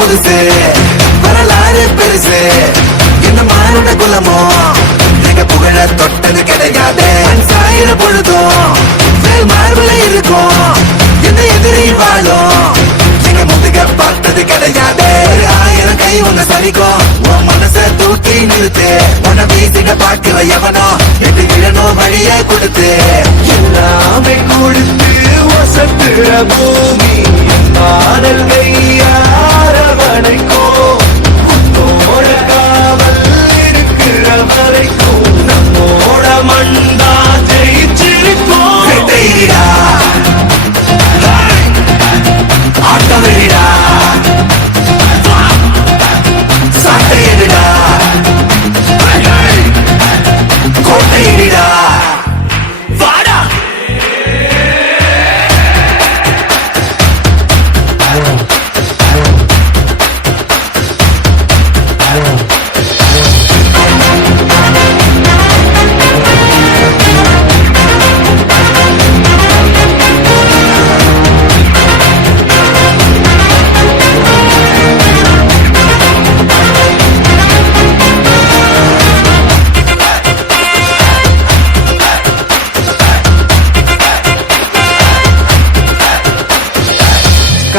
புதுசு வரலாறு பெருசு. என்ன மானுட குலமோ? எங்க புகழ தொட்டது கிடையாது. சாயிர பொழுதும் மேல் மார்புல இருக்கும். என்ன எதிரி வாழும்? எங்க முதுக பார்த்தது கிடையாது. ஒரு ஆயிரம் கை உன்னை சரிக்கும். உன் மனச தூக்கி நிறுத்து. உன்னை வீசிட பாக்குற எவனோ? எட்டு இழனோ வழிய கொடுத்து. எல்லாமே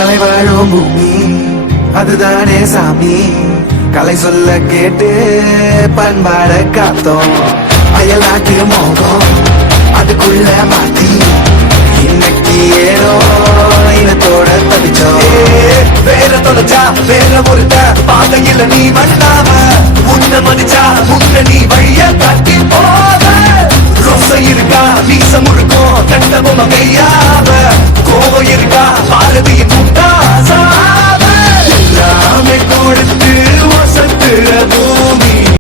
தலைவழும் பூமி அதுதானே சாமி. கலை சொல்ல கேட்டு பண்பாட காத்தோம். அயலாக்கு மோகம் அதுக்குள்ள மாத்தி. இன்னைக்கு ஏதோ இனத்தோட தவிச்சோம். வேற தொலைச்சா வேற ஒருத்த பாதையில நீ வந்தாம உன்ன மதிச்சா உன்ன நீ வழிய காட்டி போத ரோச இருக்கா வீச முழுக்கும் கண்ட பொம்மை கையாவ கோவம் இருக்கா பாரதிய